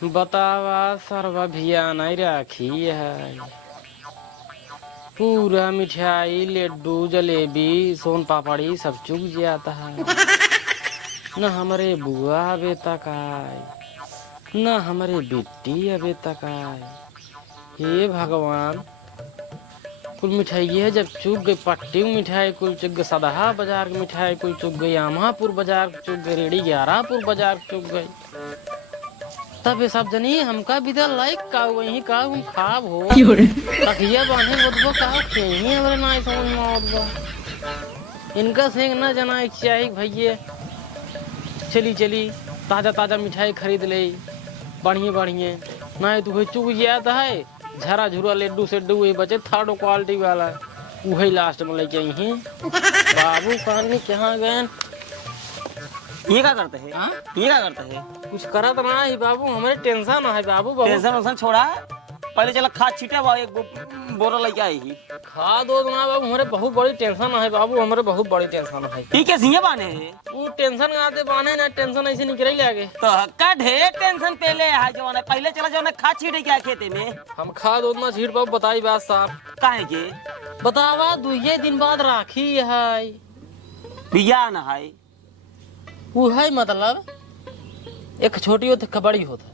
बतावा सरवा भिया नहीं राखी है। पूरा मिठाई लड्डू जलेबी सोन पापड़ी सब चुक जाता है। न हमारे बुआ अबे तक आए, न हमारे बेटी अबे तक आए। हे भगवान, कुल मिठाई है जब चुक गई, पट्टी मिठाई कुल चुक गई, सदहा बाजार की मिठाई कुल चुक गई, आमापुर बाजार चुक गई, रेडी 11पुर बाजार चुक गई। तब ये सब जनी हमका विदा लाइक का वही का हम खाब हो तकिया बांधे बदबो का खेही हमरे नाई समझ में आवत बा। इनका सेंग ना जना एक चाहिए भैया, चली चली ताजा ताजा मिठाई खरीद ले बढ़िया बढ़िया, ना तू चुक जाता है झरा झुरा लड्डू सेड्डू वही बचे थर्ड क्वालिटी वाला वही लास्ट में लेके आई हैं। बाबू कहानी कहाँ गए? ये क्या करते हैं? हाँ? ये क्या करते हैं? कुछ करा तो ना ही बाबू, हमारे टेंशन है बाबू। टेंशन वेंशन छोड़ा, पहले चला खाद छीटे बा एक बोरा लेके आई ही। खाद दो ना बाबू, हमारे बहुत बड़ी टेंशन है बाबू, हमारे बहुत बड़ी टेंशन है। ठीक है सिंह बाने है वो टेंशन आते बाने ना, टेंशन ऐसे निकल लागे तो का ढेर टेंशन पहले है जो ना, पहले चला जो ना खाद छीटे क्या खेते में हम खाद उतना छीट पाओ। बताई बात साहब काहे के बतावा, दुए दिन बाद राखी है बिया ना है वो है, मतलब एक छोटी होती एक बड़ी होता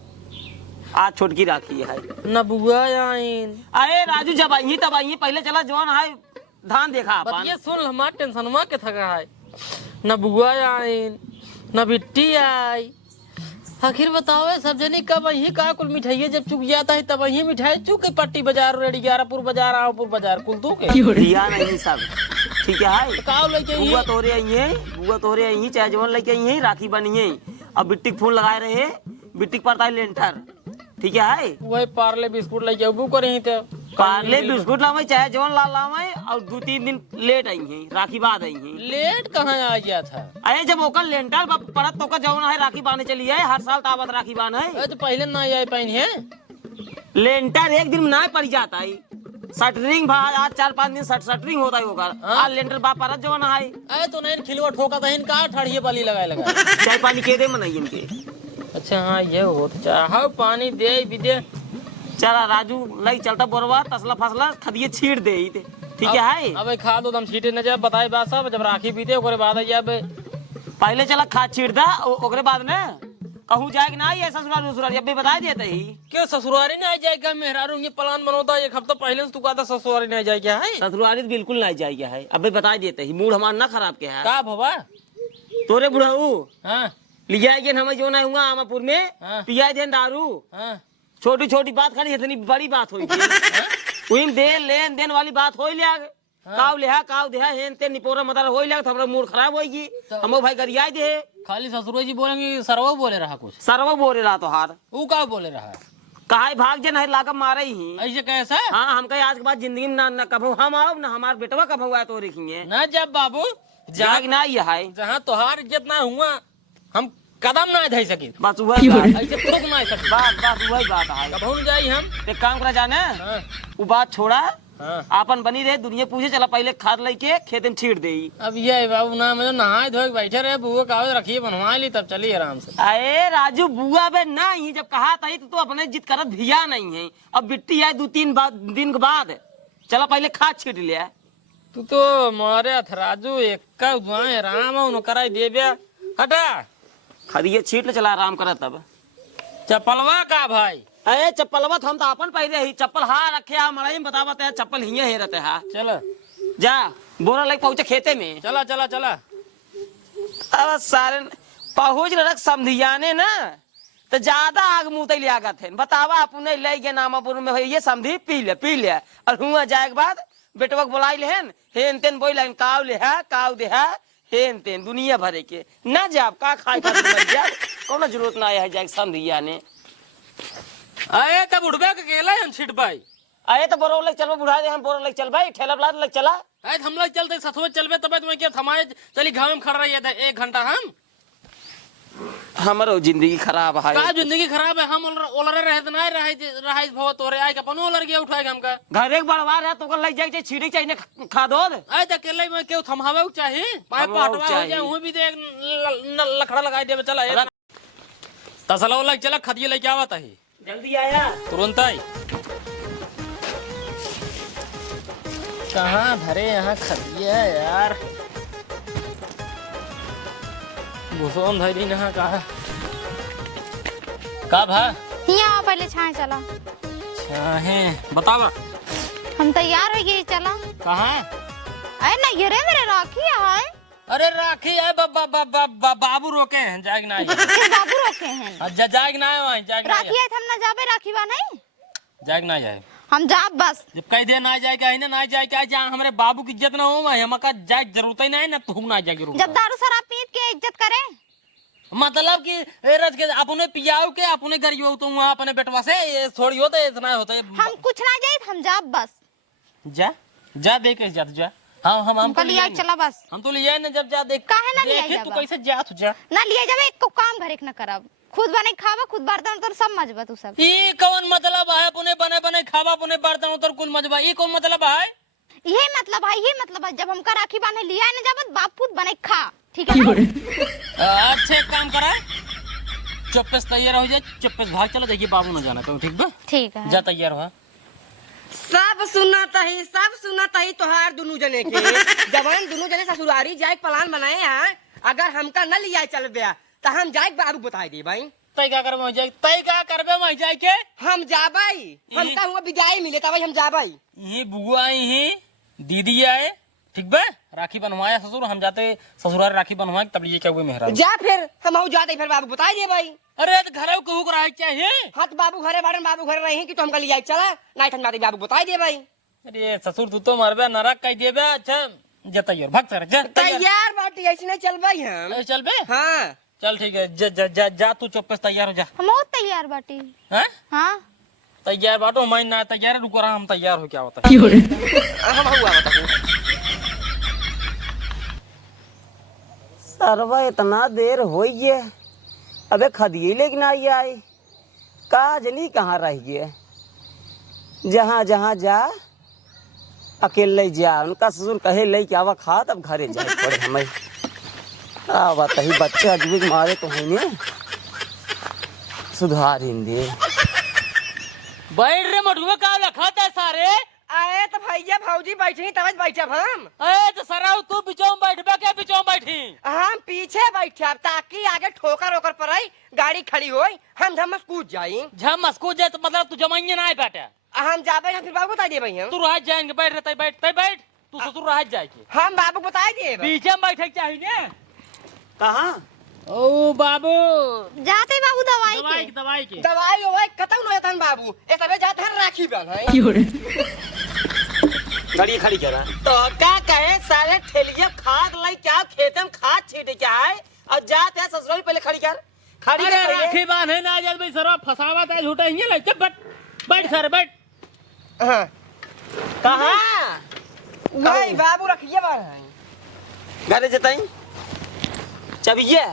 आज छोटकी राखी है न बुआ आइन। अरे राजू जब आई तब आई, पहले चला जवान है धान देखा अपन। ये सुन हमार टेंशन में के थका है, न बुआ आइन न बिट्टी आई। आखिर बताओ सब जनी कब यही का कुल मिठाई जब चुक जाता है तब यही मिठाई चुक पट्टी बाजार रेडी 11पुर बाजार आमपुर बाजार कुल तू के दिया नहीं सब ठीक है। काव लेके बुआ तोरे आई है, बुआ तोरे आई चाहे जवान लेके आई है, राखी बनी है। अब बिट्टी फूल लगाए रहे, बिट्टी पड़ता है लेंटर ठीक है। वही पार्ले बिस्कुट लेके अबू करे तो पार्ले बिस्कुट लावे चाहे जवान ला लावे, और 2-3 दिन लेट आई है, राखी बाद आई है। लेट कहाँ आ गया था? अरे जब ओकर लेंटर पड़त तो जवान है राखी बांधे चली है, हर साल ताबत राखी बांध है। तो पहले ना आई पाइन है, लेंटर एक दिन में ना पड़ जाता है। शटरिंग आज 4-5 दिन शटरिंग होता है होकर आज लेंटर बा परत जवान है। अरे तो नहीं खिलवा ठोका था इनका ठड़िए पाली लगाए लगा चाय पानी के दे मनाई इनके। अच्छा हाँ ये हो तो चाह पानी दे भी दे। चला राजू लई चलता बोरवा तसला फसला खदिए छीड़ दे ठीक है। अब खा दो दम छीटे न जा बताई बात साहब, जब राखी बीते ओकरे बाद जब पहले चला खाद छीड़ दा ओकरे बाद ने कहूँ जाए कि ना ये ससुराल ससुराल अब भी बता देते ही क्यों ससुरारी नहीं जाएगा? मेहरारू ये प्लान बनोता एक हफ्ता पहले से तू कहता ससुरारी नहीं जाएगा है। ससुराली बिल्कुल नहीं जाएगा है, अबे बता देते ही मूड हमारा ना खराब के है का भवा तोरे बुढ़ाऊ हाँ ले जाएंगे हमें जो ना हुआ आमापुर में हाँ। पिया देन दारू हाँ छोटी छोटी बात खाली इतनी बड़ी बात हुई वही दे लेन देन वाली बात हो लिया काव लेहा काव देहा हेन ते निपोरा मदार हो लिया हमरा मूड खराब होगी हम भाई गरिया दे। खाली ससुर जी बोलेंगे सरवा बोले रहा कुछ सर्व बोले रहा तो हार वो का बोले रहा कहा भाग जे नहीं लाकर मारे ही ऐसे कैसा? हाँ हम कहे आज के बाद जिंदगी में ना कब हम आओ ना हमारे बेटवा कब हुआ तो रेखेंगे ना जब बाबू जाग ना ये है जहाँ तोहार इज्जत ना हुआ हम कदम ना धर सकी, बस वही ऐसे ठोक ना सकी। बस वही बात है। कब हम जाई हम एक काम करा जाने हाँ। वो बात छोड़ा हाँ। आपन बनी रहे दुनिया पूछे चला पहले खाद लेके खेत में छीड़ दे। अब ये बाबू ना मुझे नहाए धोए बैठे रहे बुआ कागज रखिए बनवा ली तब चलिए आराम से। अरे राजू बुआ बे ना ही जब कहा था तो अपने जिद करत भिया नहीं है। अब बिट्टी आए 2-3 दिन के बाद चला पहले खाद छीट लिया। तू तो मारे अथराजू एक का दुआएं राम कराई दे बिया हटा खदिए छीट ले चला आराम करा तब चपलवा का भाई। अरे चप्पलवा हम तो अपन पहले ही चप्पल हाँ रखे हा मड़ाई में बतावत है चप्पल हिये हे रहते हा चलो जा बोरा लेके पहुंचे खेते में चला चला चला। अब सारे पहुंच रख समधियाने ना तो ज्यादा आग मुँह ले आगत है बतावा अपने ले गए नामापुर में ये समधी पी ले और हुआ जाए के बाद बेटवा बुलाई लेन हेन तेन बोल काव ले काव दे हेन तेन दुनिया भरे के ना जाब का खाए कोनो जरूरत ना है जाए समधिया ने। अरे तब उठबे के अकेला हम छिट भाई। अरे तो बोरो लग चलो बुढ़ा दे हम बोरो लग चल भाई ठेला बला लग चला। अरे हम लोग चलते ससुर चलबे तब तुम्हें क्या थमाए चली घाव में खड़ा रही था 1 घंटा हम हमारो जिंदगी खराब है। का जिंदगी खराब है? हम ओलरे रहे तो नहीं रहे भव तोरे आए अपन ओलर गया उठाएगा हमका घर एक बड़वार है तो कर लग जाए छीड़े चाहिए खा दो आए तो अकेले में क्यों थमावे चाहिए पाए पाटवा हो जाए वो भी देख लखड़ा लगाई दे चला तसला वाला चला खदिया लेके आवत है जल्दी आया। तुरंत आई। कहाँ धरे यहाँ खदिया यार, भूसोन धरी यहाँ का भा यहाँ पहले छाए चला। चाहे बतावा हम तैयार हो गए, चला। कहाँ? अरे ना ये रे मेरे राखी है। अरे राखी है बाबू रोके हैं जाग ना किस बाबू रोके हैं? जाग ना वहीं जाग ना राखी है हम ना जाबे, राखी बा नहीं जाग ना जाए। हम जाब बस। जब कह दे ना जाए कहीं ना जाए क्या जहाँ हमारे बाबू की इज्जत ना हो वहीं हमका जाए जरूरत ही नहीं ना तू ना जाए जब दारू शराब पीत के इज्जत करे, मतलब कि रज के अपने पियाओ के अपने गरीब तो वहाँ अपने बेटवा से ये थोड़ी होता है इतना होता है। हम कुछ ना जाए, हम जाब बस। जा जा देख के जा तू जा। हम हमको लिया चला बस। हम तो लिया ना जब जा देख काहे ना लिया देखे तू जाबा? कैसे जा तू जा ना लिया जाबे, एक को काम घरे न करब, खुद बने खावा, खुद बर्तन तो सब मजबा तू सब। ये कौन मतलब है अपने बने बने खावा अपने बर्तन उतर कुल मजबा, ये कौन मतलब है? ये मतलब है, ये मतलब है जब हमका राखी बांधे लिया न जाबत बाप खुद बने खा, ठीक है? अच्छे काम करा, चुप्पे से तैयार हो जाए, चुप्पे से भाग चलो, देखिए बाबू न जाना तुम, ठीक बा? ठीक है। जा तैयार हो। सब सुना तही तोहार दोनों जने के जवान दोनों जने ससुरारी जाए प्लान बनाए हैं। अगर हमका न लिया चल गया तो हम जाए बाबू बताई दे भाई। तय क्या करबे वहीं जाए, तय क्या करबे वहीं जाए के? हम जाबाई, हमका हुआ विदाई मिले तब हम जाबाई। ये बुआ आई है, दीदी आए, ठीक बा? राखी बनवाया ससुर, हम जाते ससुराल राखी बनवाए तब ये क्या हुए मेहरा जा फिर हम जाते फिर बाबू बताई दे भाई। अरे तो घर कहू कराए चाहिए। हाँ तो बाबू घरे बाड़न बाबू घरे रही कि तो हमका लिया चला नहीं हम जाते बाबू बताई दे भाई। अरे ससुर तू तो मरबे नरक कह देबे। अच्छा जा तैयार भाग सर जा तैयार बाटी ऐसे नहीं चल भाई हम। अरे चल बे, हाँ चल ठीक है, जा जा जा, जा तू चुप्पे से तैयार हो जा। हम और तैयार बाटी। हैं? हाँ तैयार बाटो, मैं ना तैयार रुको रहा, हम तैयार हो क्या होता है? हम हुआ बताओ। सरवा इतना देर हो गया, अबे खदिए लेकिन आई आए का जनी कहाँ रह गए। जहाँ जहाँ जा अकेले जा, उनका ससुर कहे ले के आवा खा तब घरे जाए पड़े हमें। आवा तही बच्चे अजूबे मारे तो है सुधार हिंदी। बैठ रे मठुआ का लखाता है सारे। आए तो भैया भौजी बैठी तब बैठब हम। अरे तो सराउ तू बिचों में बैठबे के बिचों में बैठी? हम पीछे बैठब ताकि आगे ठोकर ओकर पर आई गाड़ी खड़ी होई हम धमस कूद जाई। झम मस्को जाए तो मतलब तू जमाइए ना आए बेटा। हम जाबे हम फिर बाबू बता दे भाई हम। तू रात जाएंगे, बैठ रहता बैठ तय बैठ, तू ससुर रात जाएगी हम बाबू बता दे बीच में बैठे चाहिए। कहाँ ओ बाबू जाते बाबू दवाई दवाई के। दवाई के दवाई ववाई खत्म हो जाता है बाबू। ए सबे जाते हैं राखी बन है गाड़ी खड़ी करा तो क्या कहे साले ठेलिया खाद लाई क्या खेत में खाद छीटे क्या है और जाते हैं ससुराल पहले खड़ी कर खड़ी अरे कर राखी बांधे ना जल भाई सर फसावा था झूठा ही ले चल बैठ बैठ सर बैठ। हाँ कहाँ वही बाबू रखिए बार है घरे जताई चबिए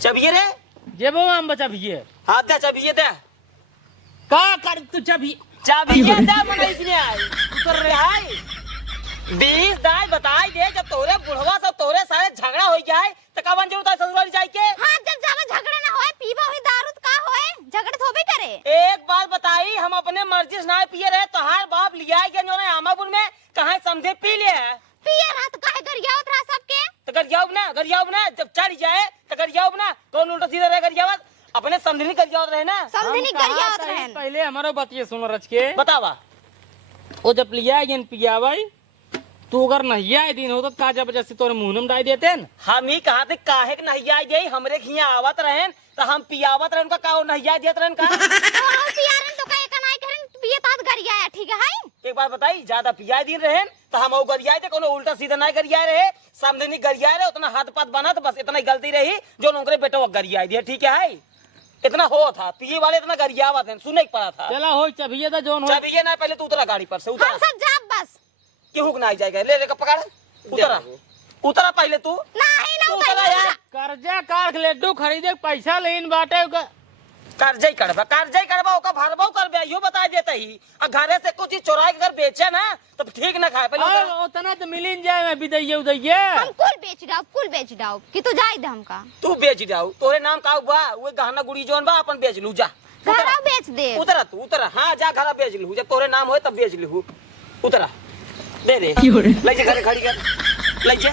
चबिए रे जेबो हम बचा भीए हाथ दे चबिए दे का कर तू चाबी चाबिए दे मने इतने आई उतर रे आई 20 दाई बताई दे जब तोरे बुढ़वा सब तोरे सारे झगड़ा हो जाए तो का बन जरूरत है ससुराल जाए के। हाँ जब जावे झगड़ा ना होए, पीबा हुई दारू तो का होए, झगड़ा तो होबे करे। एक बात बताई हम अपने मर्जी से ना पिए रहे तो हर बाप लिया गया जो आमापुर में कहा समझे पी ले पिए रहा तो काहे गरियावत रहा सबके। तो गरियाब ना जब चढ़ जाए तो गरियाब ना कौन उल्टा सीधा रहे गरियावत अपने समझनी गरियावत रहे ना। समझनी गरियावत रहे। पहले हमारा बतिए सुन रच के बतावा वो जब लिया गन पिया भाई तू अगर नहीं आए दिन हो तो का जबरदस्ती तोरे मुंह में डाल देते न। हम ही कहा थे काहे के नहीं आई गई हमरे खिया आवत रहे तो हम पियावत रहे का नहीं आई देत रहे का तो हम पियारन तो काहे कनाई करन पिए तात गरियाया, ठीक है हाय। एक बात बताई ज्यादा पियाई दिन रहे तो हम और गरियाए थे कोनो उल्टा सीधा नहीं गरियाए रहे समझनी गरियाए रहे उतना हाथ पात बना तो बस इतना ही गलती रही जो नौकरे बेटा गरियाए दिया, ठीक है इतना हो था पिए वाले इतना गरियावत है सुने पड़ा था। चला हो चबिए दा जोन हो चबिए ना पहले तू उतरा गाड़ी पर से उतरा हम सब जाब बस। केहू ना जाएगा ले लेकर पकड़ उतरा उतरा पहले तू नहीं ना तू उतार उतरा यार कर्जा कार लड्डू खरीदे पैसा लेन बाटे कर्जे करबा ओका भरबो करबे यो बता देता ही। आ घरे से कुछ चीज चुरा के अगर बेचे ना तो ठीक ना खाए पहले और उतना तो मिलिन जाए मैं बिदैये उदैये हम कुल बेच डाउ कि तो जाई दे हमका। तू बेच जाऊ तोरे नाम का बा वो गहना गुड़ी जोन बा अपन बेच लू जा। घरा बेच दे। उतरा तू उतरा हां जा घरा बेच लू जब तोरे नाम होए तब बेच लू। उतरा दे ले जा घरे खड़ी कर ले जा।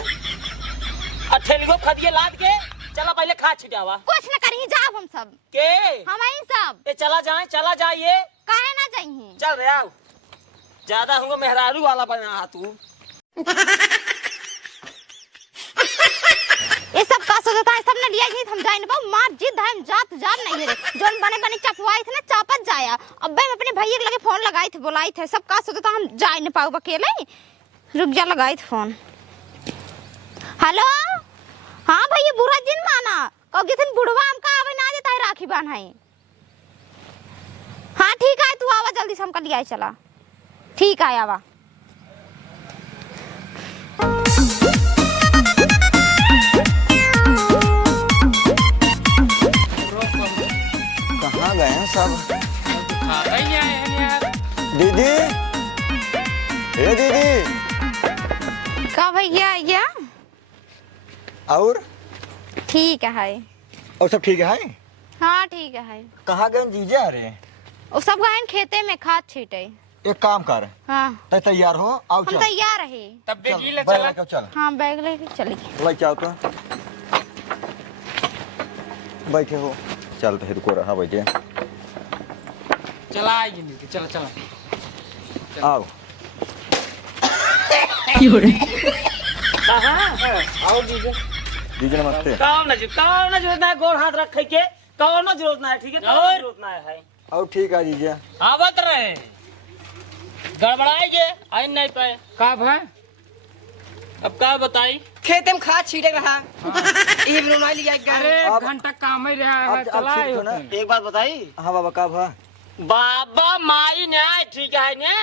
आ ठेलियो खदिए लाद के चला पहले खा छिटावा। कुछ न करी जाब हम सब के हम ही सब। ए चला जाइए काहे ना जाइए। चल रे आओ ज्यादा हुआ मेहरारू वाला बना तू। ये सब का सोचता है सब ने लिया ही हम जाए ना बाबू मार जिद है हम जात नहीं रे जोन बने चपवाई थे ना चापत जाया। अब्बे मैं अपने भैया के लगे फोन लगाई थे बुलाई थे सब का सोचता हम जाए न पाऊ अकेले। रुक जा लगाई थे फोन। हेलो हाँ भैया बुरा जिन माना कहोगे थे बुढ़वा हमका आवे ना देता है राखी बांधाई। हाँ ठीक है तू आवा जल्दी से हमका लिया चला। ठीक है आवा। कहाँ गए हैं सब? यार दीदी हे दीदी का भैया या और ठीक है। और सब ठीक है? हाँ ठीक है। कहाँ गए जीजा? अरे वो सब गए खेते में खाद छीटे। एक काम कर हाँ तै तैयार हो आओ हम चल तैयार रहे। तब बेगी ले बैग चला लेके चल हाँ बैग लेके चली। ले जाओ तो बैठे हो चल तो रुको रहा बैठे चला आइए लेके चला आओ आओ दीजिए दीदी नमस्ते। कौन जरूरत ना गोड़ हाथ रखे के कौन जरूरत ना है ठीक है कौन जरूरत ना है। और ठीक है जीजा आवत रहे गड़बड़ाएंगे आई नहीं पाए का भाई अब का बताई खेते में खाद छीटे रहा ये बनवा लिया अरे अब- घंटा काम ही रहा है अब चला ठीक हो ना? एक बात बताई हाँ बाबा का भा बाबा माई ने ठीक है ने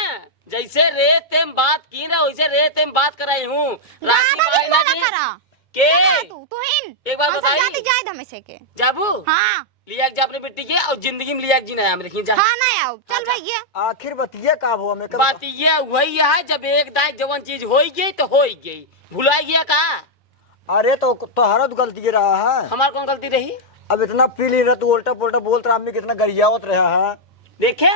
जैसे रेत तेम बात की ना वैसे रेत तेम बात कराई हूँ राशि पाई ना जी करा के तू इन एक बात हम सब बताई जाते जाए धमे से के। जाबू हाँ लिया जा अपनी बेटी के और जिंदगी में लिया जीना है हम लेकिन जा हाँ ना आओ चल भैया। आखिर बतिया का हुआ मैं बात ये वही है जब एक दाई जवन चीज हो गई तो हो गई भुला गया का अरे तो तोहरा तो गलती रहा है। हमार कौन गलती रही अब इतना पी ली रहा तू उल्टा पुल्टा बोलता आदमी कितना गरियावत रहा है। देखे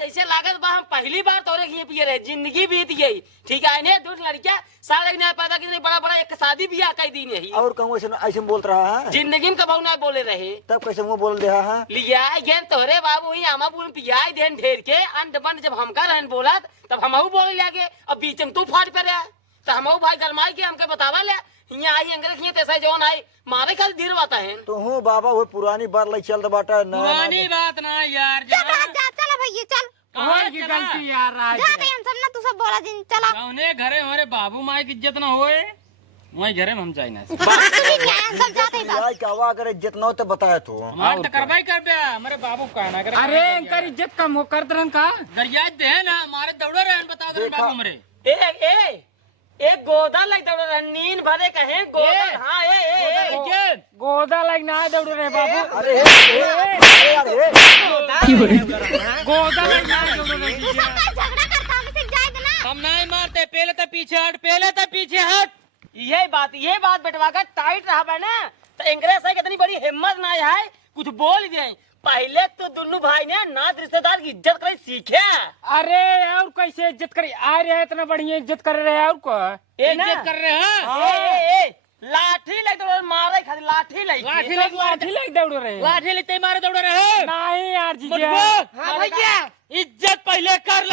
जैसे लागत बा हम पहली बार तोरे घी पिए रहे जिंदगी बीत गई ठीक है ने दूर लड़कियां साले ने पैदा कितने बड़ा एक शादी ब्याह कर दी नहीं और कहूँ ऐसे बोल रहा है जिंदगी में कबू ना बोले रहे तब कैसे मुँह बोल दिया है। लिया गेन तोरे बाबू ही आमा बुन पियाई देन ढेर के अंड बंड जब हमका रहन बोलत तब हमहू बोले लागे अब बीच में तू फाट पे रहा तो हमहू भाई गरमाई के हमके बतावा ले यहाँ आई अंग्रेज ये तैसा जौन आई मारे कल देर बात है तो हूँ बाबा वो पुरानी बात लग चल बाटा पुरानी बात ना यार चल भैया चल कहाँ की गलती यार राज जा दे हम सब ना तू सब बोला जिन चला। कौने घरे हमारे बाबू माई की इज्जत ना होए वही घरे में हम जाए ना हाँ, तू भी क्या हम सब जाते ही बस। क्या हुआ अगर जितना हो तो बताया तो हमारे तो करवाई कर दे हमारे बाबू का ना अरे इनकर इज्जत कम हो कर रहन का गरियाज दे ना हमारे दौड़े रहन बता दे बाबू हमरे एक गोदा लग दौड़ रहा नींद भरे कहे गोदा हाँ ए गोदा लाइक ना दौड़ रहे बाबू अरे यार गोदा लाइक ना दौड़ रहे तू सब का झगड़ा करता हम से जाए दे ना। हम नहीं मारते पहले तो पीछे हट ये बात बेटवा का टाइट रहा है ना तो अंग्रेज है कितनी बड़ी हिम्मत ना है कुछ बोल गए पहले तो दोनों भाई ने नात रिश्तेदार की इज्जत करे सीखे। अरे और कैसे इज्जत करे आ रहे हैं इतना बढ़िया इज्जत कर रहे हैं और को इज्जत कर रहे हैं लाठी लग दौड़ मारे खाली लाठी लग दौड़ रहे लाठी लेते मारे दौड़ रहे हैं नहीं यार जीजा हाँ भैया इज्जत पहले कर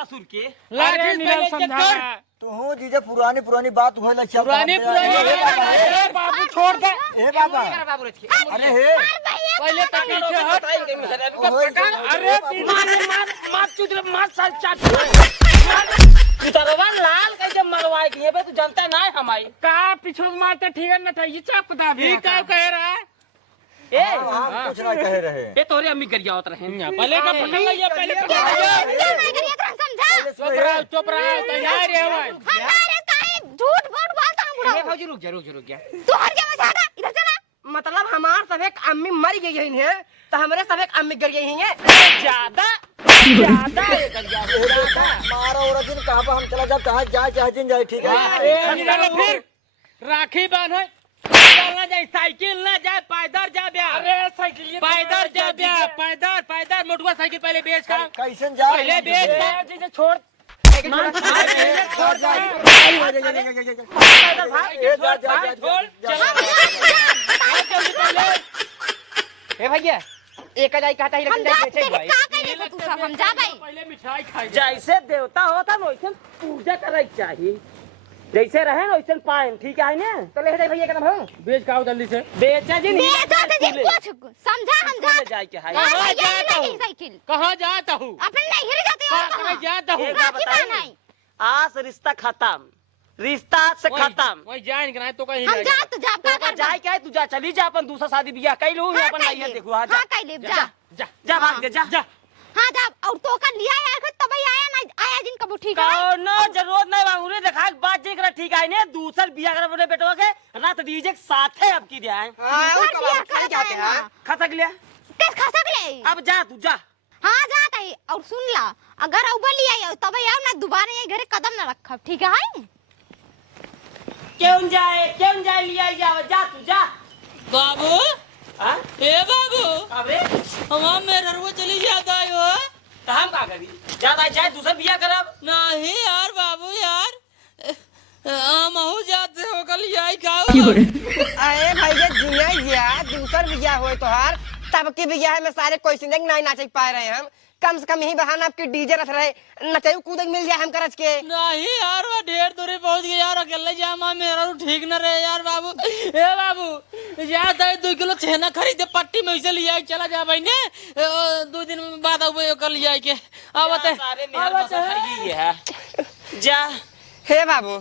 ससुर के लाठी निकल समझा तो हूँ जीजा पुरानी बात हुए लग चल बाबू छोड़ दे ए बाबा अरे हे पहले तो पीछे हट अरे लाल कैसे मरवाए के बे तू जानता ना हमारी का पीछे मारते ठीक है ना ये चाप कुदा भी का कह रहा है हम कुछ ना कह रहे ये तोरे अम्मी गरिया होत रहे पहले का पकड़ लिया पहले चुप रहा तैयार है झूठ बोल बोलता हूँ बुढ़ा। भौजी रुक जा तू हट जा मत इधर चला मतलब हमार सब एक अम्मी मर गई है तो हमारे सब एक अम्मी गिर गई है। ज्यादा ज्यादा ये कर गया, ज्यादा। मारा और दिन कहाँ पर हम चला जाए कहाँ जाए चाहे दिन जाए ठीक है। फिर राखी बांध है चलना जाए, साइकिल ना जाए, पैदल जा ब्या। अरे साइकिल पैदल जा ब्या, पैदल पैदल मोटुआ साइकिल पहले बेच का, कैसे जाए पहले बेच का। जी छोड़ हे भैया एक जाई कहता ही हम लेकिन जात बेचे देखे भाई। का कइले तू सब हम जा भाई। पहले मिठाई खाई जैसे देवता होता न वैसे पूजा करे चाहिए, जैसे रहे न वैसे पाए, ठीक है ना? तो ले जाई भैया का भाऊ बेच का जल्दी से। बेचा जी नहीं बेचा दे जी कुछ समझा हम जा। जाए के है। हाँ, भैया, ये जाता नहीं हूँ। साइकिल कहाँ जाता हूँ, अपने नहीं हिल जाती हो कहाँ जाता हूँ। एक बात राखी बताइए, बांधाई। आज रिश्ता खत्म, रिश्ता से खत्म। वही जाएंगे ना तो कहीं हम जा तो जा तो अगर जाए क्या है, तू जा, चली जा, अपन दूसरा शादी ब्याह कई लू हाँ, अपन कई लाइए ले। देखो। हाँ, हाँ, कई ले, जा। जा जा भाग के जा। जा। हाँ जा और तो का लिया यार फिर तब आया ना आया जिन कबू ठीक है। कौनो जरूरत नहीं बाबू ने देखा बात जे करा ठीक है ने दूसर बियाह कर बोले बेटवा के रात डीजे के साथे अब की दिया है। हां वो घर तो बिया बात सही कर कहते जाए हैं। ना। खसक लिया, किस खसक ले अब जा तू जा। हाँ जाता है और सुन ला अगर उबल लिया तब आओ ना दोबारा ये घरे कदम ना रखब ठीक है। क्यों जाए लिया जा तू जा। बाबू हां ए बाबू अबे हम मेरे रुआ चली जाता हो। तो हम का करी, ज्यादा जाए दूसर बियाह करब। नहीं यार बाबू यार हम हो जाते हो कल यही खाओ। अरे भैया जिने गया दूसर बियाह होए तोहार तब की बियाह में सारे कोई सिंदग नहीं नाच पा रहे हम। कम से कम यही बहाना आपके डीजे रख रहे नचाई कूदक मिल जाए हम करज के। नहीं यार वो ढेर दूरी पहुंच गया यार, अकेले जामा मेरा ठीक न रहे यार बाबू। ए बाबू यार 2 किलो छेना खरीदे पट्टी में से लिया चला जा भाई ने 2 दिन बाद अब कर लिया के आवत है सारे मेहर बसा खरीदी है। जा हे बाबू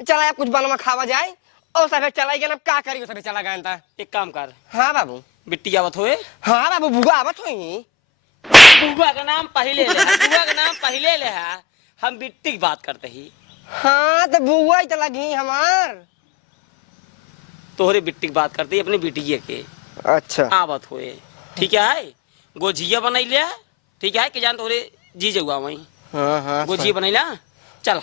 चला आप कुछ बनवा खावा जाए और सब चला गया ना का करी सब चला गया था। एक काम कर, हाँ बाबू बिट्टी आवत होए, हाँ बाबू बुआ आवत होई। बुआ का नाम पहले ले, बुआ का नाम पहले ले है, हम बिट्टी की बात करते ही। हाँ तो बुआ ही तो लगी हमार। तोहरे बिट्टी की बात करते ही अपनी बिटिया के अच्छा आवत होए, ठीक है? गोझिया बनैले, ठीक है कि जान तोहरे जी जगुआ वहीं हाँ हाँ गोझिया बनैला, चला